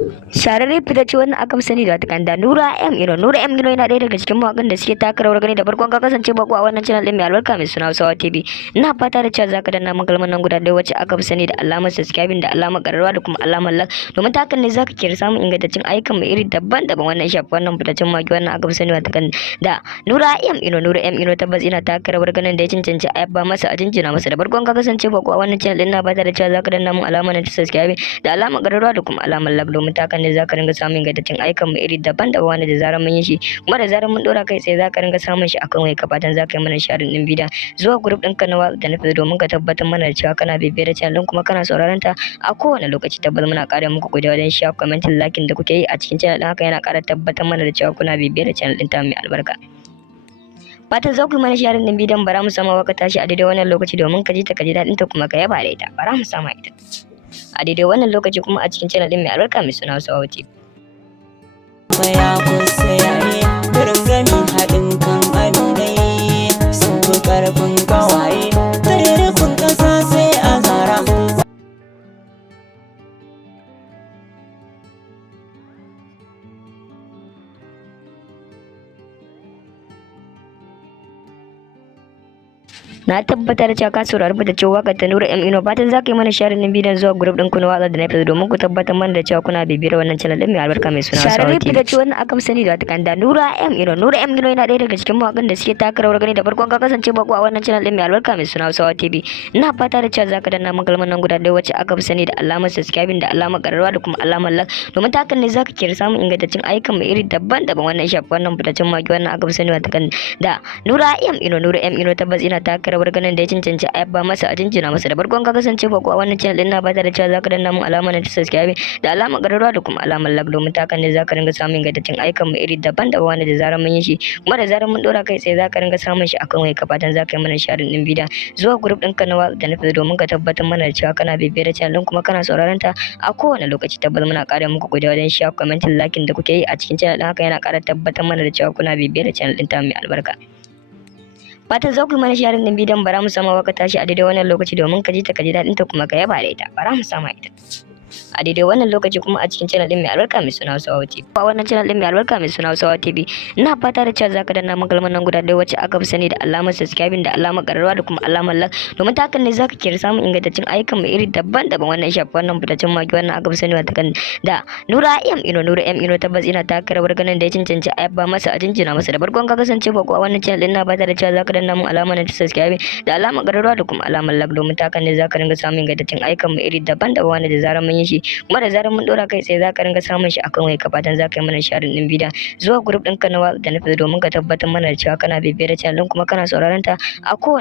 Shahararre fitacce wannan aka fi sani da watakan da Nura M Ino. Nura M Ino yana ɗaya daga cikin mawaƙan da suke taka rawar gani da farkon ka kasance bako a wannan channel ɗin mai albarka mai suna Hausawa TV. Ina fata da cewa zaka danna mun kalmar nan guda ɗaya wacce aka fi sani da alamar subscribing da alamar ƙararrawa da kuma alamar like domin ta hakan ne zaka kira samun ingantaccen ayyukan mu iri daban-daban wannan shafi wannan fitaccen mawaƙi wannan aka fi sani watakan da Nura M Ino. Nura M Ino tabbas ina taka rawar ganin da ya cancanci a yabba masa a jinjina masa da farkon ka kasance bako a wannan channel ɗin ina fata da cewa zaka danna mun alamar nan ta subscribing da alamar ƙararrawa da kuma alamar like domin ta hakan ne zaka ringa samun ingantaccen ayyukan mu iri daban-daban wanda da zarar mun yi shi kuma da zarar mun dora kai tsaye zaka ringa samun shi akan wai fatan zaka yi mana sharing din bidiyon zuwa group ɗinka na da na fito domin ka tabbatar mana da cewa kana bibiyar channel kuma kana sauraron ta a kowane lokaci. Tabbas muna ƙara muku godiya wajen share commenting liking da kuke yi a cikin channel ɗin haka yana ƙara tabbatar mana da cewa kuna bibiyar channel ɗin ta mai albarka. Fatan za ku yi mana sharing din bidiyon bara mu sama waka tashi a daidai wannan lokaci domin ka ji ta ka ji daɗin ta kuma ka yaba da ita bara mu sama ita a daidai wannan lokaci kuma a cikin channel ɗin mai albarka mai suna Hausawa TV. Ya kusa yayi gami haɗin kan aminai sun fi ƙarfin ƙawaye tare kun ƙasa sai a zara. Na tabbatar da cewa ka saurari fitaccen waƙar ta Nura M Ino. Fatan za ka yi mana sharing din bidiyon zuwa group ɗin ku na watsa da na fito domin ku tabbatar mana da cewa kuna bibiyar wannan channel ɗin mai albarka mai suna Hausawa TV. Fitacce wannan aka fi sani da watakan da Nura M Ino. Nura M Ino yana ɗaya daga cikin mawaƙan da suke taka rawar gani da farkon ka kasance bako a wannan channel ɗin mai albarka mai suna Hausawa TV. Ina fata da cewa za ka danna mun kalmar nan guda ɗaya wacce aka fi sani da alamar subscribing da alamar ƙararrawa da kuma alamar like domin ta hakan ne za ka kira samun ingantaccen ayyukan mu iri daban-daban wannan shafi wannan fitaccen mawaƙi wannan aka fi sani watakan da Nura M Ino. Nura M Ino tabbas ina taka rawar ganin da ya cancanci a yabba masa a jinjina masa da farkon ka kasance bako a wannan channel ɗin na fata da cewa zaka danna mun alamar ta subscribe da alamar ƙararrawa da kuma alamar like domin ta hakan ne zaka ringa samun ingantaccen ayyukan mu iri daban-daban wanda da zarar mun yi shi kuma da zarar mun dora kai tsaye zaka ringa samun shi akan wai fatan zaka yi mana sharing din bidiyon zuwa group ɗinka na da na fito domin ka tabbatar mana da cewa kana bibiyar channel kuma kana sauraron ta a kowane lokaci. Tabbas muna ƙara muku godiya wajen share commenting liking da kuke yi a cikin channel ɗin haka yana ƙara tabbatar mana da cewa kuna bibiyar channel ɗin ta mai albarka. Fatan za ku yi mana sharing din bidiyon bara mu sama waka tashi a daidai wannan lokaci domin ka ji ta ka ji daɗin ta kuma ka yaba da ita bara mu sama ita a daidai wannan lokaci kuma a cikin channel din mai albarka mai suna Hausawa TV. A wannan channel din mai albarka mai suna Hausawa TV ina fata da cewa zaka danna mun kalmar nan guda ɗaya wacce aka fi sani da alamar subscribing da alamar ƙararrawa da kuma alamar like domin ta hakan ne zaka kira samun ingantaccen ayyukan mu iri daban-daban wannan shafi wannan fitaccen maki wannan aka fi sani watakan da Nura M Ino. Nura M Ino tabbas ina taka rawar ganin da ya cancanci a yabba masa a jinjina masa da farkon ka kasance bako a wannan channel din na fata da cewa zaka danna mun alamar ta subscribing da alamar ƙararrawa da kuma alamar like domin ta hakan ne zaka ringa samun ingantaccen ayyukan mu iri daban-daban wanda da zarar mun yi shi kuma da zarar mun dora kai tsaye zaka ringa samun shi akan wai fatan zaka yi mana sharing din bidiyon zuwa group ɗinka na da na fito domin ka tabbatar mana da cewa kana bibiyar channel kuma kana sauraron ta a kowane